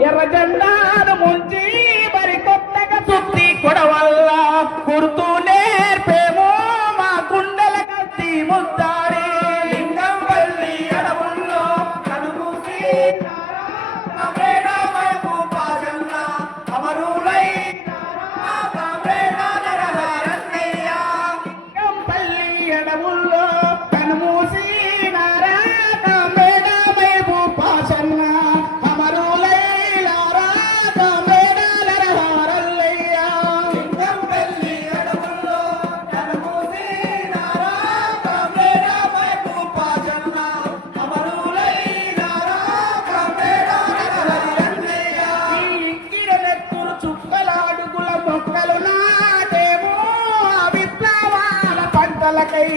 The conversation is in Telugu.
ఎర్ర జెండాను ముంచి మరి కొత్తగా చుట్టి కొడవల్ల గుర్తు నేర్పేమో మా గుండెల కత్తి ముద్దాడి లింగంపల్లి అడవుల్లో కనుమూసి వైపు పాజన్న అమరులై లింగంపల్లి అడవుల్లో కనుమూసి నారాక మేడమైపు పాసన్న అమరులైలారా మేడాలరహారల్లయ్యా లింగంపల్లి అడవుల్లో కనుమూసి వైపు పాజన్న అమరులై ఈ ఇంకిరనెత్తురు చుక్కలాడుగుల మొక్కలు నాటేమో ఆ విప్లవాల పంటలకై